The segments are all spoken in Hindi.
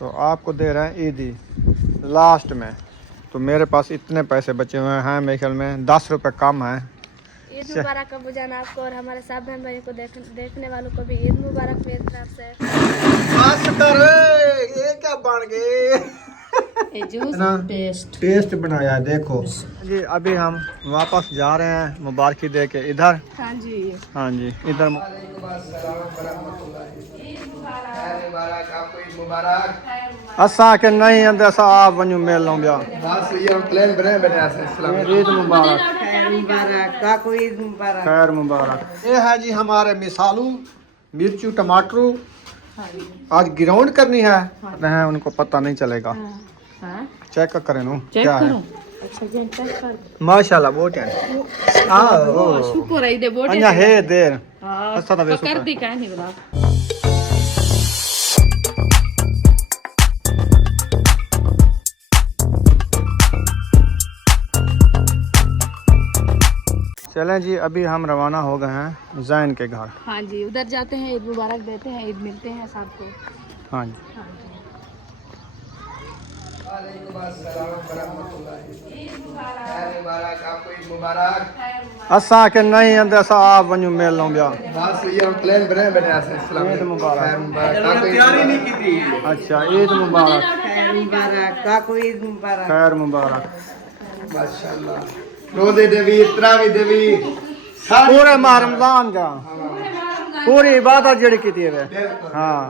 तो आपको दे रहे हैं ईदी लास्ट में। तो मेरे पास इतने पैसे बचे हुए हैं, मेरे ख्याल में 10 रुपये कम है। ईद मुबारक अब्बू जान आपको और हमारे सब बहन भाइयों को देखने वालों को भी ईद मुबारक मेरी तरफ से। ये क्या बन गए? टेस्ट बनाया देखो जी। अभी हम वापस जा रहे हैं मुबारकी दे के इधर। हाँ जी इधर। असा के नहीं अंदर सा आप वनु मिल लो बिया बस ये प्लान बने ईद मुबारक। खैर मुबारक। ये है जी हमारे मिसालू मिर्चू टमाटरू। आज ग्राउंड करनी है नहीं, उनको पता नहीं चलेगा। चेक करें नो क्या है। माशाल्लाह बहुत है। शुक्र है दे बोटे है देर अच्छा था वे कर दी काहे नहीं बता। चलें जी, अभी हम रवाना हो गए हैं जैन के घर। हाँ जी, उधर जाते हैं, ईद मुबारक देते हैं, ईद मिलते हैं सबको। हाँ जी। असा के नहीं अंदर सा आप वनु मिल लो बिया बस ये प्लान बने ईद मुबारक। तैयारी नहीं की थी। अच्छा ईद मुबारक। खैर मुबारक। माशाल्लाह रोजे देवी तरावी देवी पूरे माह रमजान का पूरी इबादत जड़ी की थी। हाँ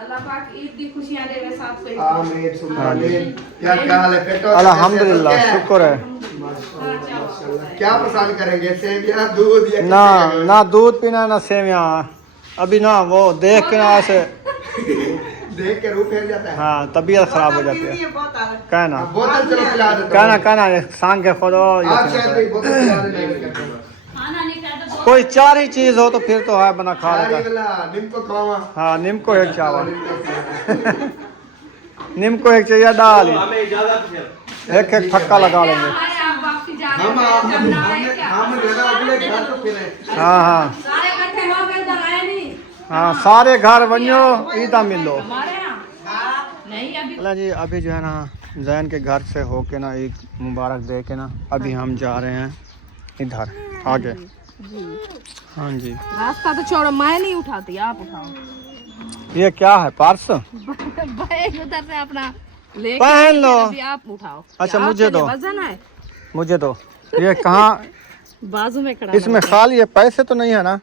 अल्लाह पाक ईद की खुशियां देवे सबको। आमीन आमीन। क्या हाल है बेटो? अल्हम्दुलिल्लाह शुक्र है। क्या पसंद करेंगे, सेवियां दूध या ना? ना दूध पीना ना सेवियां। अभी ना वो देख के ना ऐसे देख के रूह फेर जाता है। हाँ तबीयत खराब हो जाती है। कहना कहना सांग के खोलो कोई चार ही चीज हो तो फिर तो है बना खा लेता। हाँ नीम को एक चावल नीम को एक चाहिए दाल। एक एक फक्का लगा लेंगे। हाँ हाँ हाँ सारे घर बनो ईदा मिलो। जी अभी जो है ना जैन के घर से होके ना ईद मुबारक दे के ना अभी हम जा रहे हैं इधर आगे। हाँ जी रास्ता तो छोड़ो, मैं नहीं उठाती, आप उठाओ। ये क्या है पर्स? बैग उधर से अपना ले पहन लो। अभी आप उठाओ। अच्छा मुझे दो, वजन है मुझे दो। ये कहाँ बाजू में खड़ा? इसमें खाली है, पैसे तो नहीं है ना?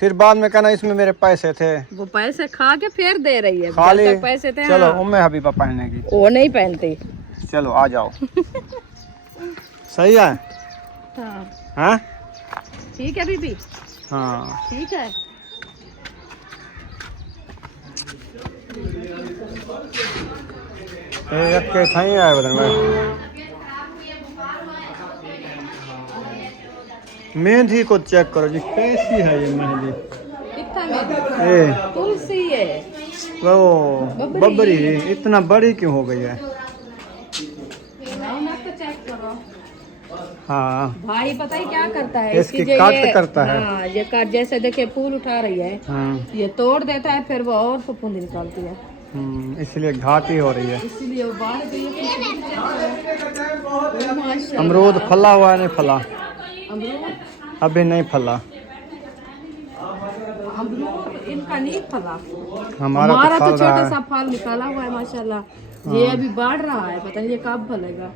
फिर बाद में कहना इसमें मेरे पैसे थे। वो पैसे खा के फिर दे रही है खाली पैसे थे। चलो उम्मे हबीबा पहनेगी। वो नहीं पहनती। चलो आ जाओ। सही है। हाँ ठीक है बीबी। हाँ ठीक है। एक के थाई आए बदन में मेहंदी को चेक करो जी, कैसी है ये मेहंदी? कितना मेहंदी? ये तुलसी है वो बबरी इतना बड़ी क्यों हो गई है? चेक करो। हाँ भाई पता ही क्या करता है, इसकी कट करता है। हाँ ये कट जैसे देखिए फूल उठा रही है। हाँ ये तोड़ देता है फिर वो और फफूंदी निकालती है। इसलिए घाटी हो रही है। इसीलिए वो बाहर गई है। अमरूद फला हुआ है नहीं फला? अमरूद अभी नहीं फला। अमरूद इनका नहीं फला। हमारा तो छोटा सा फल निकाला हुआ है माशाल्लाह। ये अभी बढ़ रहा है, पता नहीं ये कब फलेगा।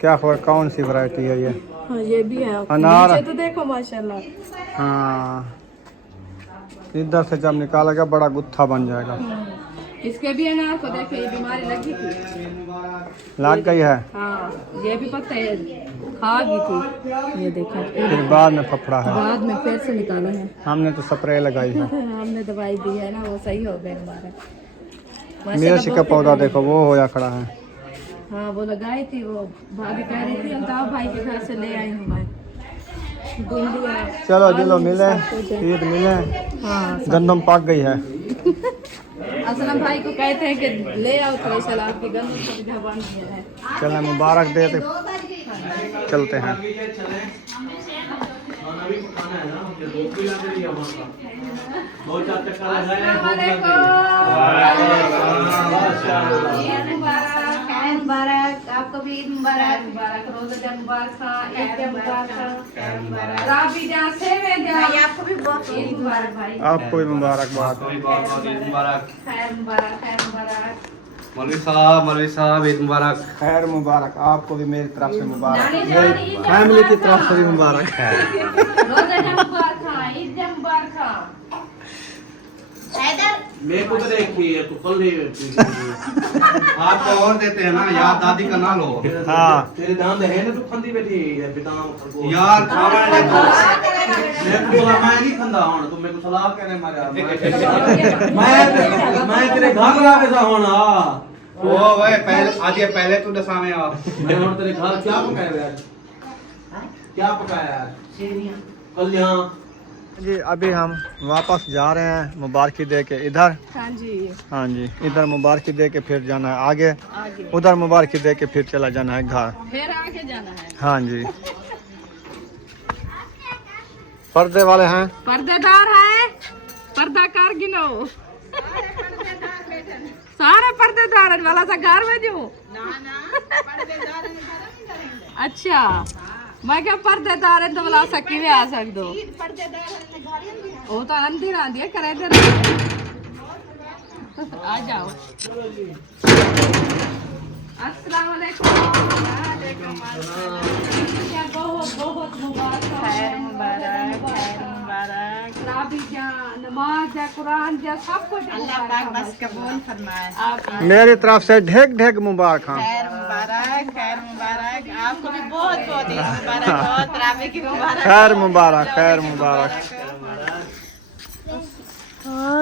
क्या खबर कौन सी वैरायटी है ये? हाँ ये भी है अनार। तो देखो माशाल्लाह। हाँ इधर से जब निकालेगा बड़ा गुत्था बन जाएगा। इसके भी अनार को देखो ये बीमारी लगी थी। लग गई है। हाँ ये भी पता है खा गई थी। ये देखो फिर बाद में फफड़ा है। बाद में फिर से निकाला है। हमने तो स्प्रे लगाई है। हमने दवाई दी है ना, वो सही हो गए हमारे। मिर्च का पौधा देखो वो होया खड़ा है। हाँ वो लगाई थी, वो भाभी कह रही थी अल्ताफ भाई के घर से ले आई हूँ मैं। चलो चलो मिले ईद मिले। हाँ गंदम पक गई है। असलम भाई को कहते हैं कि ले आओ थोड़ी सलाद की, गंदम सुविधा बन गई है। चलो मुबारक देते चलते हैं। अस्सलाम वालेकुम। मुबारक, आपको भी ईद मुबारक। मुबारक रोज़ा मुबारक, ईद मुबारक। राबी जान से में जान, आपको भी बहुत ईद मुबारक भाई। आपको भी मुबारकबाद। ईद मुबारक। खैर मुबारक, खैर मुबारक। मौलवी साहब ईद मुबारक। खैर मुबारक, आपको भी मेरी तरफ से मुबारक, जानी मेरी जानी ईद फैमिली की तरफ से भी मुबारक है। रोज़ा मुबारक, ईद मुबारक। मेरे को तो देखी है, तो कल ही आपको और देते हैं ना, याद दादी का ना लो। हाँ तेरे दांत है ना, तू खंदी बैठी है बिदाम यार खावा है तो मैं तो बोला मैं नहीं खंदा हूं, तुम मेरे को सलाह कहने मारा मैं तेरे घर लावे सा होना ओ भाई पहले आज ये पहले तू दसा में आ मैं और तेरे घर क्या पकाया यार, क्या पकाया यार? सेवियां कल्याण जी। अभी हम वापस जा रहे हैं मुबारकी दे के इधर। हाँ जी, हाँ जी, इधर मुबारकी दे के फिर जाना है आगे, उधर मुबारकी दे के फिर चला जाना है घर। फिर आगे जाना है। हाँ जी। पर्दे वाले हैं, पर्देदार है, पर्दा कर गिनो सारे पर्देदार वाला सा घर में जो अच्छा मैं क्या पर्देदार है तो वाला सा किवे आ सक दो वो तो अंधी आंधी है करे दे आ जाओ। अस्सलाम वालेकुम। बहुत बहुत मुबारक, खैर मुबारक, खैर मुबारक। राबी जान नमाज या कुरान या सब कुछ अल्लाह पाक बस कबूल फरमाए। मेरी तरफ से ढेक ढेक मुबारक। खैर मुबारक, खैर मुबारक। आपको भी बहुत बहुत ईद मुबारक, बहुत राबी की मुबारक। खैर मुबारक, खैर मुबारक,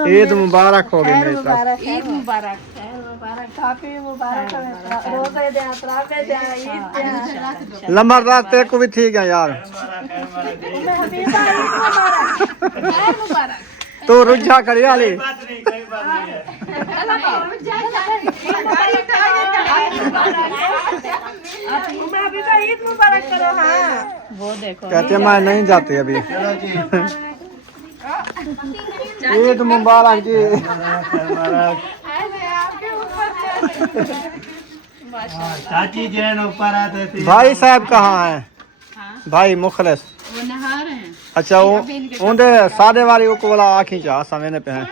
ईद मुबारक हो गई मेरी तरफ। ईद मुबारक, खैर मुबारक, काफी मुबारक, रोज़े दे अतराफे दे ईद दे लंबा रास्ते को भी ठीक है यार। हबीबा ईद मुबारक, खैर मुबारक। तो रुझा करी वाली हबीबा ईद मुबारक करो। हाँ वो देखो कहते हैं मैं नहीं जाती अभी। ईद मुबारक जी। चाची जैन ऊपर आते थे। भाई साहब कहाँ हैं? भाई मुखलिस वो नहा रहे हैं। अच्छा वो उनके सादे वाली को वाला आँखी चाह समय पे हैं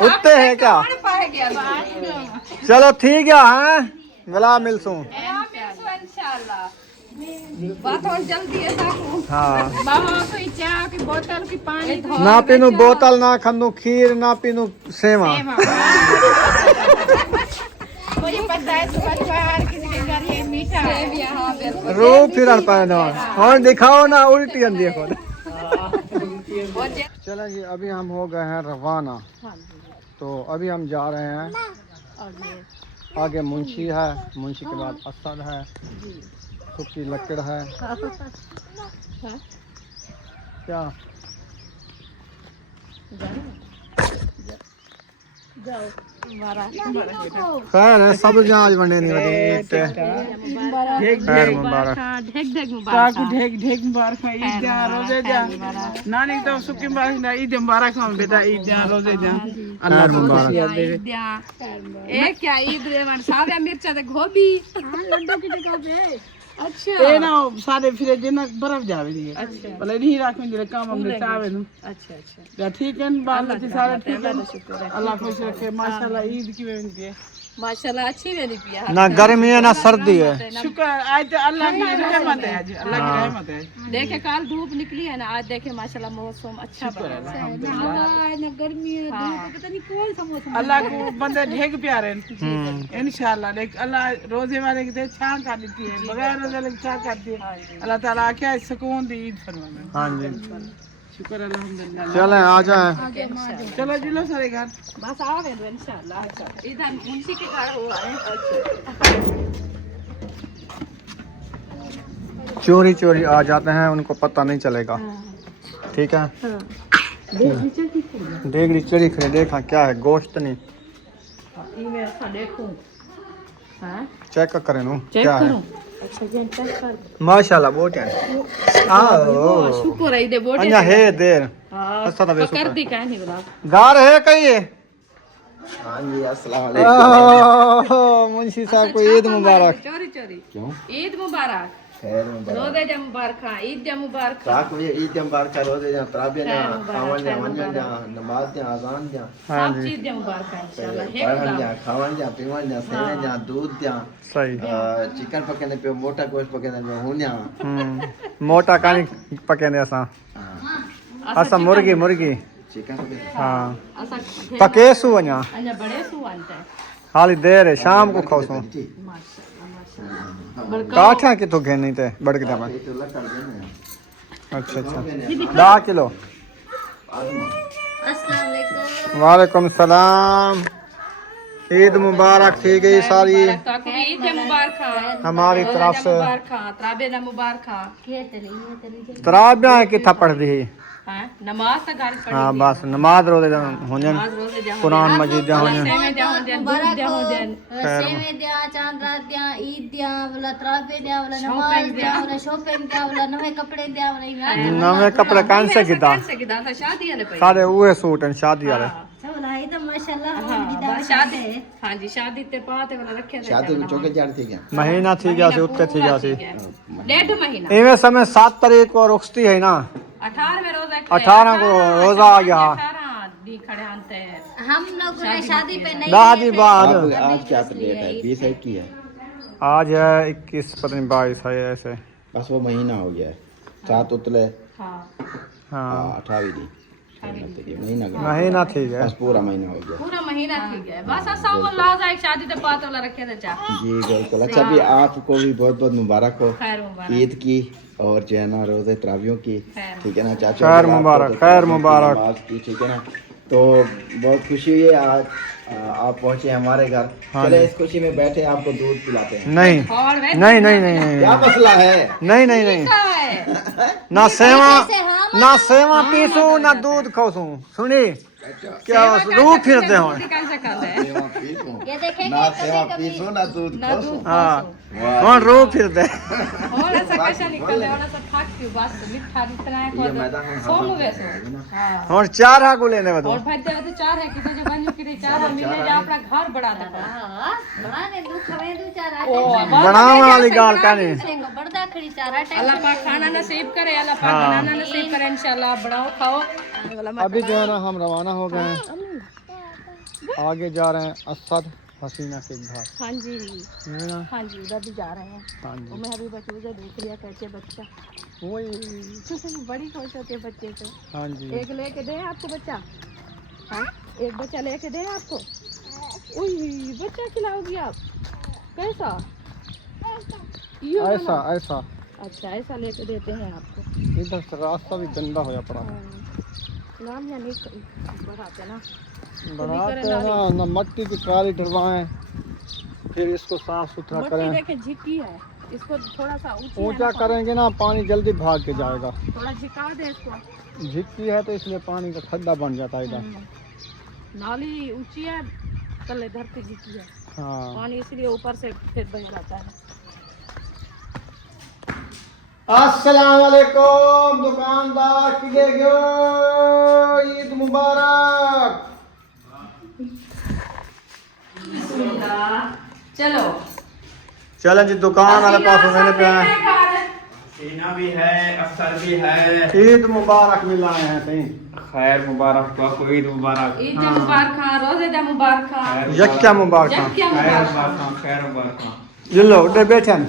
उत्ते है क्या? चलो ठीक है। हाँ मिला मिलसूं। बात और जल्दी है साकू। हाँ बाबा कोई चाय की बोतल की पानी ना पीनू बोतल, ना खनू खीर, ना पीनू सेवा। मुझे पता है सुबह सुबह हर किसी के घर ये मीठा है। रो फिर पैदा और दिखाओ ना उल्टी देखो। चलो जी अभी हम हो गए हैं रवाना, तो अभी हम जा रहे हैं आगे। मुंशी है, मुंशी के बाद असद है, सुखी लकड़ है। क्या खैर है सब जहाँ बने नहीं खैर मुबारक। ढेक ढेक मुबारक, ढेक ढेक मुबारक। ईद जा रोजे जा नानी तो सुखी मुबारक। ईद मुबारक हम बेटा, ईद जा रोजे जा अल्लाह मुबारक। एक क्या ईद रे सारे मिर्चा ते गोभी लड्डू की गोभी। अच्छा ए ना सारे फिर जिना बर्फ जावे दी। अच्छा भले नहीं राख में काम हमने चावे नु। अच्छा अच्छा ठीक है बाल सारे ठीक है। अल्लाह खुश रखे माशाल्लाह। ईद की बेनती है माशाल्लाह अच्छी वेली पिया ना गर्मी है ना सर्दी है। शुक्र आज तो अल्लाह की रहमत है। आज अल्लाह की रहमत है। देखे कल धूप निकली है ना, आज देखे माशाल्लाह मौसम अच्छा बना है। ना गर्मी है धूप पता नहीं कौन सा मौसम। अल्लाह को बंदे ढेक प्यारे इंशाल्लाह। देख अल्लाह रोजे वाले की छां कर देती है, बगैर रोजे वाले की छां करती है। अल्लाह ताला आखे सुकून दी ईद फरमावे। हाँ जी शुक्र अल्हम्दुलिल्लाह। चले आ जाए। चलो जिलो सारे घर बस आवे इंशाल्लाह। इधर मुंशी के घर हुआ है। चोरी चोरी आ जाते हैं, उनको पता नहीं चलेगा। ठीक है। देगड़ी चोरी खड़े देखा क्या है, गोश्त नहीं चेक करें नु क्या है। अच्छा जन टच कर दो माशाल्लाह बहुत है शुक्र है दे बोटे अन्या है देर हां अच्छा था कर दी का नहीं बला गार है कहीं हाँ जी अस्सलाम वालेकुम। मुंशी साहब को ईद मुबारक चोरी चोरी क्यों? ईद मुबारक खैर मुबारक। रोज़े जा मुबारक ईद जा मुबारक ताक मुझे ईद मुबारक रोज़े जा तराबिया जा खैर मुबारक, आवन जा खैर वंजन जा मुबारक। नमाज जा अजान जा हाँ सब जी चीज जा मुबारक इंशाल्लाह पढ़न जा खावन जा पीवन जा सेवन जा दूध जा सही चिकन पकाने पे मोटा गोश्त पकाने पे हुन्या मोटा कानी पकेंदे असां असां मुर्गी मुर्गी चिकन पकाने हाँ असा पकेसू वञा अञा बड़े सुवंत है हाली देर है शाम को खाऊं माशाल्लाह माशाल्लाह काठा किथों घेनी ते बड़क जा ये तो लग कर देना अच्छा अच्छा 10 किलो अस्सलाम वालेकुम वालेकुम सलाम ईद मुबारक थी गई सारी ताकि ईद जा मुबारक हमारी तरफ से मुबारक तराबे जा मुबारक तराबियां किथा पढ़ दी हां नमाज ता घर पढ़ी हाँ बस नमाज रोजे होने नमाज रोज़े जा कुरान मजीद जा होने सेवे जा होंदे दूध जा होंदे सेवे दिया चांद रात दिया ईद दिया वाला तराबे दिया वाला नमाज दिया वाला शॉपिंग दिया वाला नवे कपड़े दिया वाला नवे कपड़े कान से गिदा से किदा था शादी वाले पे सारे उहे सूट हैं शादी वाले सब लाई तो माशाल्लाह हां बस शादी हां जी शादी ते पाते वाला रखे थे शादी में चौके जान थी क्या महीना थी गया से उत्ते थी गया सी 1.5 महीना इवे समय 7 तारीख को रुखसती है ना 18 में रोजा 18 को रोजा आ गया 18 दी खड़े आते हैं हम लोग ने शादी पे नहीं 10 दिन बाद आज क्या डेट है 20 है की है आज है 21 पता नहीं 22 है ऐसे बस वो महीना हो गया है 7 उतले हां हाँ 28 दी महीना गया महीना ठीक है बस पूरा महीना हो गया पूरा महीना ठीक है बस असा वो लाजा एक शादी ते पाते वाला रखे थे चा जी बिल्कुल अच्छा भी आपको भी बहुत बहुत मुबारक हो खैर मुबारक ईद की और जो है ना रोज़े तरावियों की खैर ठीक है ना चाचा खैर भी आपको मुबारक, तो खैर तरावियों की मुबारक। नमाज की ठीक है ना तो बहुत खुशी हुई है आज आप पहुंचे हमारे घर हाँ चले जी। इस खुशी में बैठे आपको दूध पिलाते हैं नहीं और वे नहीं नहीं नहीं नहीं क्या मसला है नहीं नहीं नहीं है ना सेवा पीसू ना दूध खाऊं सुनी क्या रूह फिरते हो कैसे करते हैं सेवा पीसूं ये देखेंगे ना सेवा पीसूं ना दूध ना खोसूं दूध हाँ वाह कौन रूह फिरते और ऐसा कैसा निकल रहा है और ऐसा थाक क्यों बस मिठा इतना है ये मैदान में सोम हवा वैसे है ना। हां और 4 हाकू लेने बदो और भाई तो 4 है कि जो बन के 4 मिले जा अपना घर बढ़ा दे हां बड़ा ने दुख हमें दो चार ओ बनाव वाली गाल कानी आटे को बड़दा खड़ी चार आटे अल्लाह पाक खाना नसीब करे अल्लाह पाक बनाना नसीब करे इंशाल्लाह बनाओ खाओ अभी जो है ना हम रवाना हो गए हैं आगे जा रहे हैं असद हसीना के घर हां जी है ना हां जी उधर भी जा रहे हैं हाँ जी मैं अभी बच्चे को देख लिया कैसे बच्चा वही बड़ी खुश होती है बच्चे से हाँ जी एक लेके दे आपको बच्चा हाँ एक बच्चा लेके दे आपको उई बच्चा खिलाओगी आप कैसा यूं ऐसा बना। ऐसा अच्छा ऐसा लेके देते हैं आपको इधर से रास्ता भी गंदा होया पड़ा है नाम या नहीं बढ़ाते ना बनाते हैं ना मट्टी की ट्राली डलवाएं फिर इसको साफ सुथरा मट्टी करें देखे झिक्की है इसको थोड़ा सा ऊंचा करेंगे ना पानी जल्दी भाग के जाएगा थोड़ा झिका दे इसको झिक्की है तो इसलिए पानी का खड्डा बन जाता है इधर नाली ऊंची है तले धरती झिकी है हाँ पानी इसलिए ऊपर से फिर बह जाता है अस्सलाम वालेकुम दुकानदार किधे गयो ईद मुबारक चलो चलें जी दुकान वाले पास मैंने पे आए सीना भी है अफसर भी है ईद मुबारक मिलाए हैं सही खैर मुबारक तो आपको ईद मुबारक ईद मुबारक रोज़े दा मुबारक यक्या मुबारक क्या मुबारक खैर मुबारक ये लो उधर बैठे हैं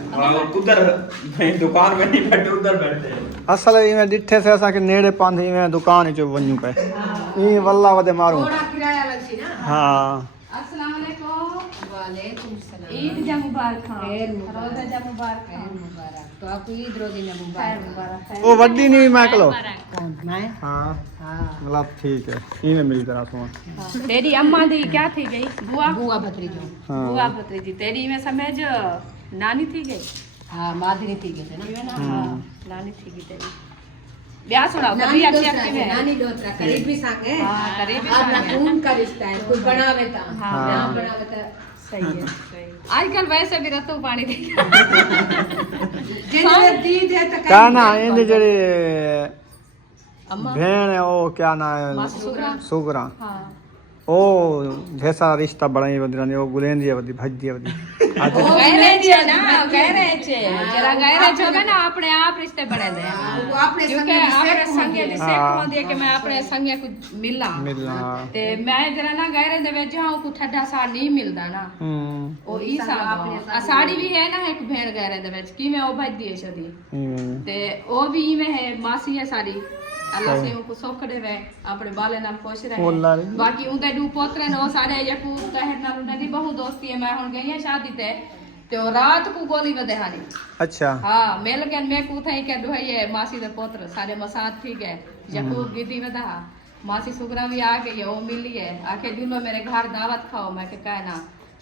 उधर दुकान में नहीं बैठे उधर बैठे असल में डिठे से असा के नेड़े पांधे में दुकान जो वन्यू पे ई वल्ला वदे मारू थोड़ा किराया लगसी ना हाँ अस्सलाम वालेकुम वालेकुम सलाम ईद जा मुबारक रोज़े जा मुबारक तो आपको ईद रोज़े में मुबारक वो वड्डी नहीं मैं कलो कौन मैं हाँ मतलब ठीक है ई में मेरी तरह सुन तेरी अम्मा दी क्या थी गई बुआ बुआ भतीजो हाँ बुआ भतीजी तेरी में समझ नानी थी गई हाँ माधुरी थी के ना ना हाँ नानी थी गई तेरी ब्याह सुनाओ कभी अच्छी आपकी में नानी डोतरा करीबी संगे हाँ करीबी अपना संग है। खून का रिश्ता है कोई बनावे ता हाँ। ना बनावे ता सही है आजकल वैसे भी रतो पानी दे जिन्हें दीद है तो क्या ना इन जड़ी अम्मा भेड़ है वो क्या ना है मासी सुगरा सुगरा हाँ ओ जैसा रिश्ता बढ़ाई बदरानी वो गुलेंदी बदी भज्जी बदी आज कह रहे छे ना कह रहे छे जरा कह रहे छो ना अपने आप रिश्ते बने दे वो अपने क्योंकि अपने संगे से हाँ। को दे के मैं अपने संगे कुछ मिलना मिलना ते मैं जरा ना गहरे दे ਵਿੱਚ ਹਾਂ ਕੋ ਠੱਡਾ ਸਾ ਨਹੀਂ ਮਿਲਦਾ ਨਾ ਉਹ ਹੀ ਆ ਸਾੜੀ ਵੀ ਹੈ ਨਾ ਇੱਕ ਭੇੜ ਗਹਿਰੇ ਦੇ ਵਿੱਚ ਕਿਵੇਂ ਉਹ ਭੱਜਦੀ ਹੈ ਸ਼ਦੀ ਤੇ ਉਹ ਵੀ ਇਵੇਂ ਹੈ ਮਾਸੀ ਹੈ ਸਾਡੀ ਅੱਲਾ ਸੇ ਉਹ ਸੁੱਖ ਦੇਵੇ ਆਪਣੇ ਬਾਲੇ ਨਾਲ ਖੁਸ਼ ਰਹੇ ਬਾਕੀ ਉਹਦੇ ਦੋ ਪੋਤਰੇ ਨੇ ਉਹ ਸਾਡੇ ਯਕੂਬ ਕਹਿਰ ਨਾਲ ਉਹਨਾਂ ਦੀ ਬਹੁਤ ਦੋਸਤੀ ਹੈ ਮੈਂ ਹੁਣ ਗਈ ਹਾਂ ਸ਼ਾਦੀ ਤੇ ਉਹ ਰਾਤ को गोली वदे हानी अच्छा हाँ मिल गया मैं को थई के दुहई है मासी दे पुत्र सारे मसाद थी गए यकूब गिदी वदा मासी सुगरा भी आ गई है वो मिली है आके दिनों मेरे घर दावत खाओ मैं के कहना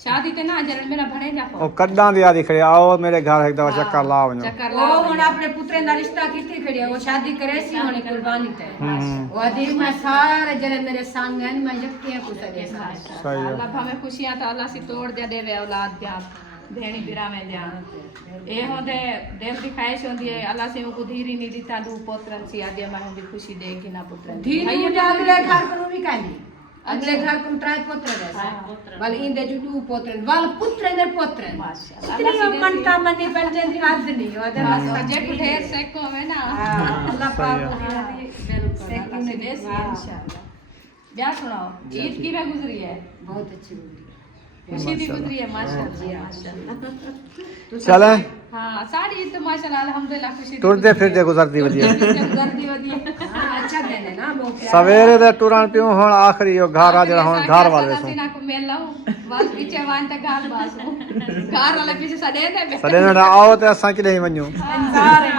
शादी ते ना जरन मेरा भणे जा ओ कड्डा दी आ दिख रही आओ मेरे घर एक दफा चक्कर लाओ नो चक्कर वो ला ਹੁਣ ਆਪਣੇ ਪੁੱਤਰੇ ਦਾ ਰਿਸ਼ਤਾ ਕੀਤੀ ਖੜੀ ਹੈ ਉਹ ਸ਼ਾਦੀ ਕਰੇ ਸੀ ਹੁਣ ਕੁਰਬਾਨੀ ਤੇ ਉਹ ਅਦੀਰ ਮੈਂ ਸਾਰੇ ਜਿਹੜੇ ਮੇਰੇ ਸੰਗ ਹਨ मैं यक्के पुतरे सही है अल्लाह हमें खुशियां तो अल्लाह से तोड़ दे देवे औलाद दिया भेणी बिरा में जा ए होंदे दिल की ख्वाहिश होंदी है अल्लाह से को धीरी नहीं दीता दू पुत्रन सी आदि मैं होंदी खुशी देगी ना पुत्रन धीरे मुझे अगले घर को भी कहनी अगले घर को ट्राई पुत्र रहता वाल इंदे जो दू पुत्र वाल पुत्र ने पुत्र माशाल्लाह इतनी मनता मनी बन जंदी हद नहीं और अल्लाह जे को ढेर से को है ना अल्लाह पाक से की ने दे इंशाल्लाह ब्याह सुनाओ ईद की में गुजरी है बहुत अच्छी हुई खुशी दी गुजरी है माशाल्लाह चले हाँ साड़ी ईद तो माशाल्लाह अल्हम्दुलिल्लाह खुशी दी टुरदे फिरदे गुजरदी वदिया गुजरदी वदी हां अच्छा दिन है ना वो सवेरे दे टुरन पियो हुन आखरी यो घर आ जरा हुन घर वाले सो सीना को मेल लाऊं बस पीछे वान तक गाल बासू घर वाले पीछे सडे दे सडे ना आओ ते असा कि नहीं वन्यो इंतजार है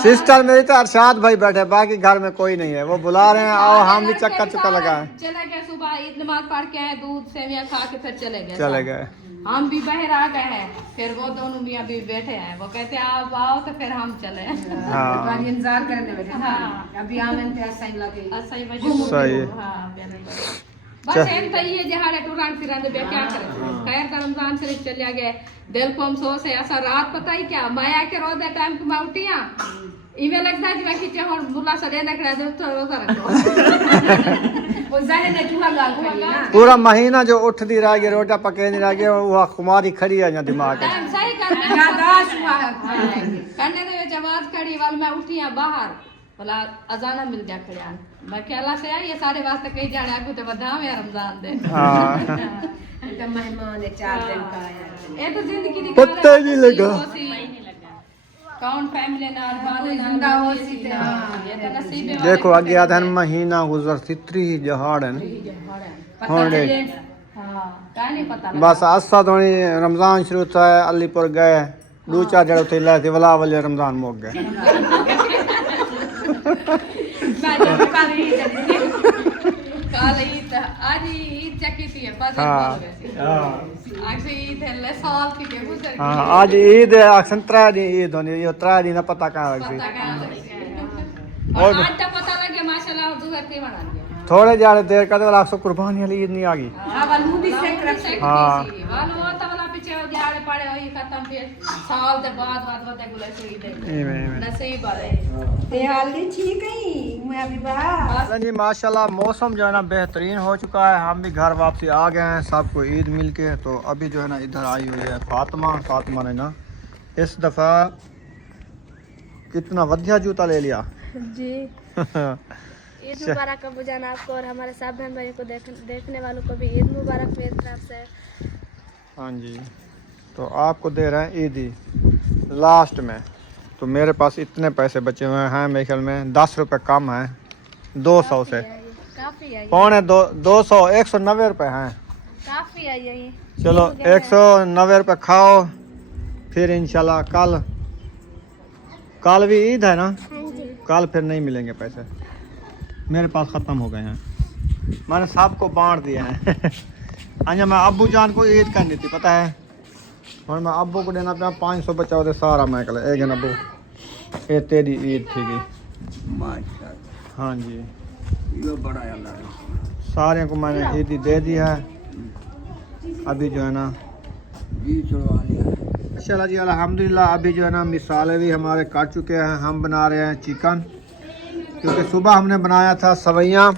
सिस्टर मेरी तो अरशाद भाई बैठे बाकी घर में कोई नहीं है वो बुला रहे हैं आओ हम भी चक्कर चुक्का लगाए चले गए सुबह ईद नमाज पढ़ के आए दूध सेवियां खा के फिर चले गए गए हम भी बाहर आ गए हैं फिर वो दोनों मियां भी बैठे हैं वो कहते हैं आप आओ तो फिर हम चले हाँ तुम्हारी इंतजार करने बैठे हाँ अभी आमन ते ऐसा ही लगे ऐसा ही वजह सही है। हाँ बिल्कुल बस एन तो ये जहाड़े टूरान फिरन दे क्या करे खैर का रमजान शरीफ चलिया गए दिल को हम सोच है ऐसा रात पता ही क्या मैं आके रो दे टाइम को मैं उठिया इवे लगता है कि मैं खींचे और बुला सड़े ना खड़ा दे तो रोजा रखो वो जाने ने चूहा गाल खड़ी ना पूरा महीना जो उठती रह गई रोटा पके नहीं रह गई वो खुमारी खड़ी है यहाँ दिमाग में टाइम सही करने यादाश्त हुआ है करने दे विच आवाज खड़ी वाल मैं उठिया बाहर बोला अजाना मिल गया खड़ियान मैं कहला से आई ये सारे वास्ते कहीं जाने आगू ते वधा में रमजान दे हाँ तो मेहमान है 4 दिन का आया ये तो जिंदगी दी पता ही नहीं लगा। कौन फैमिली नाल बाले जिंदा हो सी ते ये तो नसीब है देखो आगे आधा महीना गुजर तित्री जहाड़ है पता चले हां का नहीं पता बस आस्था थोड़ी रमजान शुरू था अलीपुर गए 2-4 जड़ उठे लाए थे वला वाले रमजान मुक गए मैं जब काल ईद आज ईद चकी थी बस आज ईद है ले साल की के गुजर हाँ आज ईद है अक्सर 3 दिन ईद होनी ये 3 दिन पता कहाँ लग पता सी क्या और आज तो पता लगे माशाल्लाह जुहर की बना दिया थोड़े ज्यादा देर का तो लाख कुर्बानी वाली ईद नहीं आ गई वाल मुंडी से रख हाँ। वालो वो तो वाला पीछे हो दिहाड़े पड़े होई खत्म फिर साल के बाद वते गुले से ईद नसीब वाले ते हाल दी ठीक है मैं अभी बाहर जी माशाल्लाह मौसम जो है ना बेहतरीन हो चुका है हम भी घर वापसी आ गए हैं सबको ईद मिल के तो अभी जो है ना इधर आई हुई है फातिमा ने ना इस दफ़ा कितना वधिया जूता ले लिया जी ईद मुबारक अब्बू जान आपको और हमारे सब बहन भाइयों को देखने वालों को भी ईद मुबारक मेरी तरफ से। हाँ जी तो आपको दे रहे हैं ईदी लास्ट में तो मेरे पास इतने पैसे बचे हुए हैं मेरे ख्याल में 10 रुपये कम है 200 से काफ़ी है पौने 200 190 रुपये हैं काफ़ी है यही। चलो 190 रुपये खाओ फिर इंशाल्लाह कल भी ईद है ना कल फिर नहीं मिलेंगे पैसे मेरे पास ख़त्म हो गए हैं मैंने सबको बांट दिया है अच्छा मैं अब्बू जान को ईद करनी थी पता है और मैं अब्बू को देना पाया 500 बचा होते सारा मैं कल एक अब्बू ये तेरी ईद थी हाँ जी, ये बड़ा अल्लाह सारे को मैंने ईदी दे दी है। अभी जो है ना जी चढ़वा लिया। चला जी अल्हम्दुलिल्लाह। अभी जो है ना मिसाले भी हमारे काट चुके हैं। हम बना रहे हैं चिकन, क्योंकि सुबह हमने बनाया था सवैयाँ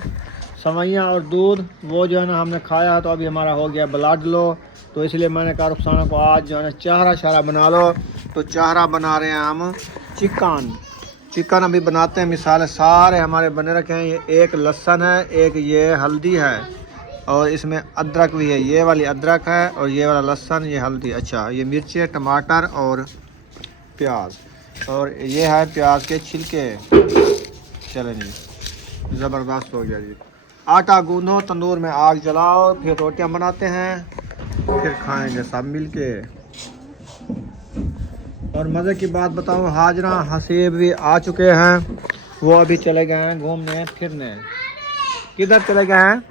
और दूध, वो जो है ना हमने खाया तो अभी हमारा हो गया ब्लड लो। तो इसलिए मैंने कहा रुखसाना को आज जो है ना चाहरा शारा बना लो। तो चाहरा बना रहे हैं हम चिकन अभी बनाते हैं। मिसाले सारे हमारे बने रखे हैं। ये एक लहसुन है, एक ये हल्दी है, और इसमें अदरक भी है। ये वाली अदरक है और ये वाला लहसुन, ये हल्दी। अच्छा, ये मिर्ची, टमाटर और प्याज, और ये है प्याज के छिलके। चलें जी, ज़बरदस्त हो गया जी। आटा गूंदो, तंदूर में आग जलाओ, फिर रोटियां बनाते हैं, फिर खाएंगे सब मिलके। और मज़े की बात बताऊं, हाजरा हसीब भी आ चुके हैं। वो अभी चले गए हैं घूमने फिरने। किधर चले गए हैं?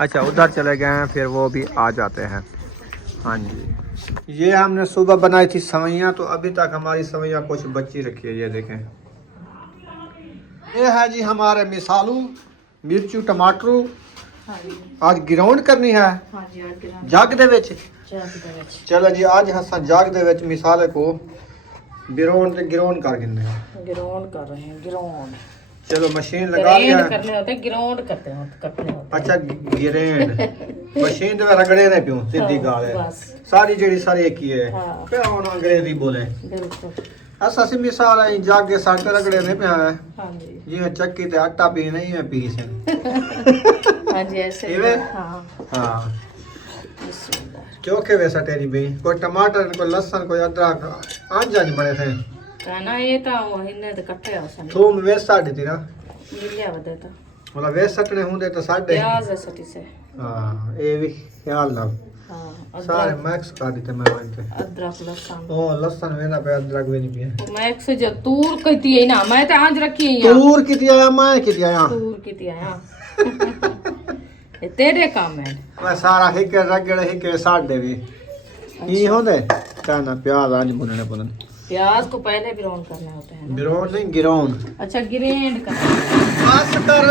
अच्छा, उधर चले गए हैं, फिर वो भी आ जाते हैं। हाँ जी, ये हमने सुबह बनाई थी सवैयाँ, तो अभी तक हमारी सवैयाँ कुछ बची रखी है। ये देखें, ये है जी हमारे मिसालू, मिर्चू, टमाटरू। आज ग्राउंड करनी है जग दे विच। चलो जी, आज हसा जग दे विच मिसाले को ग्राउंड कर गिनने हैं। ग्राउंड कर रहे हैं, ग्राउंड। चलो मशीन लगा दिया है। करने होते ग्राउंड करते होते। अच्छा, ग्रेंड मशीन ते रगड़े ने पियो सीधी गाल है। सारी जेड़ी सारी एक ही है। क्या होना अंग्रेजी बोले। बिल्कुल ऐसा सी मिसाल है, जागे साटे रगड़े ने पिया है। हां जी, जिवें चक्की ते आटा पी नहीं है पीस है। हां जी, ऐसे इवे हां हां। चोखे वे सटे नहीं बई, कोई टमाटर, कोई लहसुन, कोई अदरक, आज बड़े थे ना। ये तो इन्ने तो कट्टे हो सन थूम वे साड़ी थी ना, गिल्लिया वदे तो मतलब वे सटने होंदे तो साडे। प्याज है सटी से। हां, ये भी ख्याल ना हां, सारे मैक्स कर देते मैं वहीं पे। अदरक लहसुन ओ लहसुन वेना पे, अदरक भी नहीं पिया। मैक्स जो तूर कहती है ना, मैं तो आज रखी है यहां। तूर किती आया, मैं किती आया, तूर कहती है यहां। ये तेरे काम है। मैं सारा हिके रगड़े हिके साडे भी की होंदे। कहना प्याज आज भुनने पुनन, प्याज को पहले ग्राउंड करने होते हैं। बिरोन नहीं गिरोन। अच्छा, ग्राइंड करना। बस कर,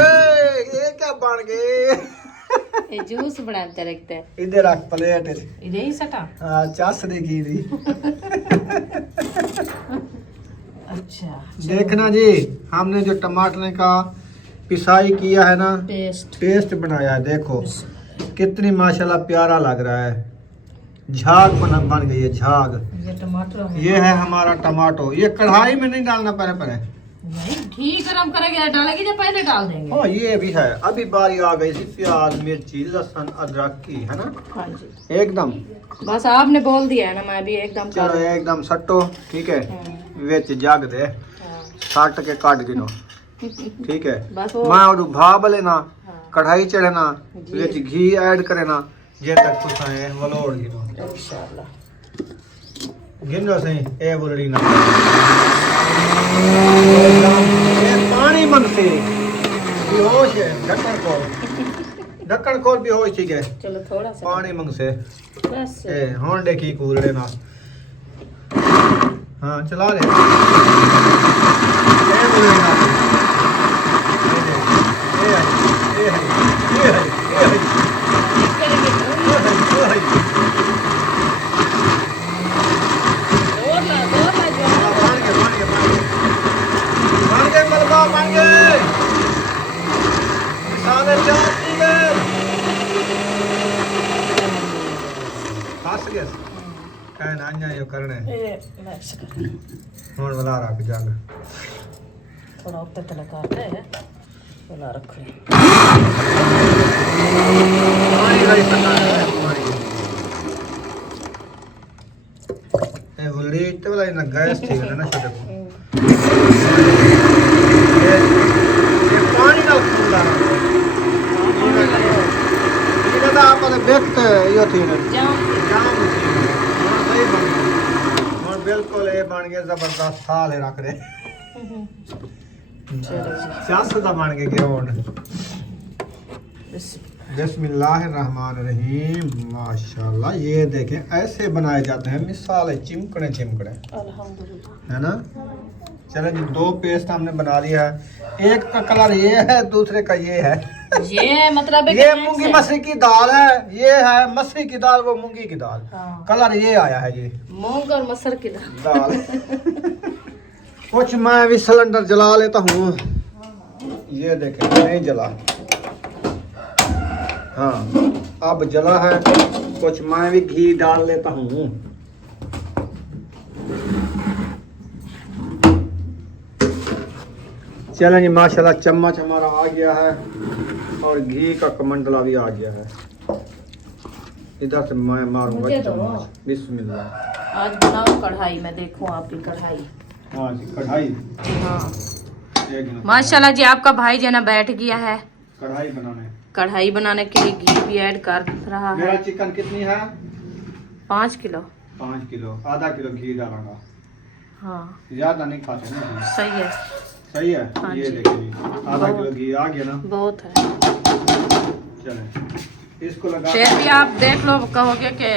ये क्या बन गए। ये जूस बनाते रखते हैं। इधर रख प्लेट। इधर ही सटा। हां, चास दी की दी। अच्छा, देखना जी, हमने जो टमाटर का पिसाई किया है ना, पेस्ट बनाया है। देखो कितनी माशाल्लाह प्यारा लग रहा है। झाग बन गई है, झाग। ये टमाटर है। ये है हमारा टमाटो। ये कढ़ाई में नहीं डालना पहले नहीं, घी गरम करेंगे डालेंगे या पहले डाल देंगे? हाँ, ये भी है। अभी बारी आ गई थी प्याज, मिर्ची, लहसुन, अदरक की, है ना। हाँ जी, एकदम बस आपने बोल दिया है ना, मैं भी एकदम चलो एकदम सट्टो, ठीक है। विच जग दे सट के काट गिनो, ठीक है। बस मैं और भाप लेना, कढ़ाई चढ़ना, विच घी ऐड करना, जे तक कुछ है वलोड़ गिनो इंशाल्लाह। गिनो सही ए बोलड़ी ना। ये पानी मन से बेहोश है। ढक्कन खोल बेहोश, ठीक है। चलो थोड़ा सा पानी मंग से बस। ए होंडे की कूल लेना। हाँ, चला ले। ए बोलड़ी ना, करने ਹੁਣ ਵਾਲਾ ਰੱਖ ਜਗ थोड़ा ऊपर तक करते हैं, वाला रख ले। ਪਾਣੀ ਦਾ ਹੀ ਪਤਾ ਹੈ ਪਾਣੀ ਇਹ ਹੁਲੀ ਤੇ ਵਾਲਾ ਨਾ ਗੈਸ ਠੀਕ ਹੈ ਨਾ ਛੱਡ ਇਹ ਪਾਣੀ ਨਾਲ ਫੁੱਲਾ ਇਹ ਤਾਂ ਆਪਾਂ ਦੇ ਵਿਕਟ ਇਹ ਥੀ ਨਾ ਜਾਮ ਸਹੀ ਬਣ ਗਿਆ ਹੁਣ ਬਿਲਕੁਲ ਇਹ ਬਣ ਗਿਆ ਜ਼ਬਰਦਸਤ ਥਾਲੇ ਰੱਖ ਦੇ ਸਿਆਸਤ ਦਾ ਬਣ ਗਿਆ ਗਰਾਊਂਡ। बिस्मिल्लाहिर्रहमानिर्रहीम। माशाल्लाह, ये देखें ऐसे बनाए जाते हैं मिसाल है, चिमकड़े चिमकड़े, अल्हम्दुलिल्लाह। है ना। चलो जी, 2 पेस्ट हमने बना लिया है। एक का कलर ये है, दूसरे का ये है। ये मतलब है कि ये मूंगी मसरी की दाल है, ये है मसरी की दाल, वो मूंगी की दाल। हाँ। कलर ये आया है, ये मूंग और मसर की दाल। कुछ मैं भी सिलेंडर जला लेता हूँ। ये देखें, नहीं जला। हाँ, अब जला है। कुछ मैं भी घी डाल लेता हूँ। चलें जी, माशाल्लाह चम्मच हमारा आ गया है और घी का कमंडला भी आ गया है। इधर से मैं मारूंगा चम्मच। बिस्मिल्लाह। आज बनाओ कढ़ाई में, देखो आपकी कढ़ाई। हाँ जी, कढ़ाई। हाँ एक मिनट। माशाल्लाह जी, आपका भाई जो है ना बैठ गया है कढ़ाई बनाने के लिए। घी भी ऐड कर रहा मेरा है। चिकन कितनी है? 5 किलो। 5 किलो, आधा किलो घी डालूंगा। हाँ ज्यादा नहीं खाते ना घी। सही है, सही है। हाँ ये जी। देखिए, आधा किलो घी आ गया ना। बहुत है। चलें, इसको लगा। फिर भी आप देख लो, कहोगे कि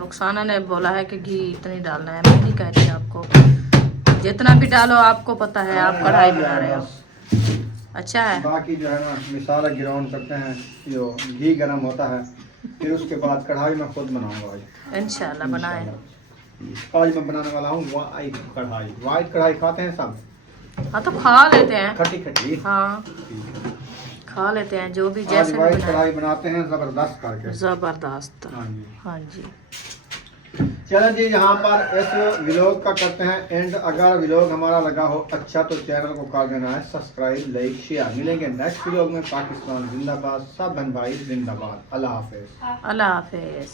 रुखसाना ने बोला है कि घी इतनी डालना है। मैं नहीं कह रही आपको, जितना भी डालो आपको पता है, आप कढ़ाई बना रहे हो। अच्छा है। बाकी जो है ना, मिसाला गिराउन करते हैं, जो घी गर्म होता है, फिर उसके बाद कढ़ाई में खुद बनाऊंगा आज। इंशाल्लाह बनाए। आज मैं बनाने वाला हूँ वाइट कढ़ाई। वाइट कढ़ाई खाते हैं सब? हाँ तो खा लेते हैं। खट्टी खट्टी। हाँ खा लेते हैं, जो भी आज जैसे भी वाइट बनाए। कढ़ाई बनाते हैं जबरदस्त करके। जबरदस्त। हाँ जी। हाँ जी। चलो जी, यहाँ पर इस व्लॉग का करते हैं एंड। अगर व्लॉग हमारा लगा हो अच्छा तो चैनल को कर देना है सब्सक्राइब, लाइक, शेयर। मिलेंगे नेक्स्ट व्लॉग में। पाकिस्तान जिंदाबाद, सब बहन भाई जिंदाबाद। अल्लाह हाफिज। अल्लाह हाफिज।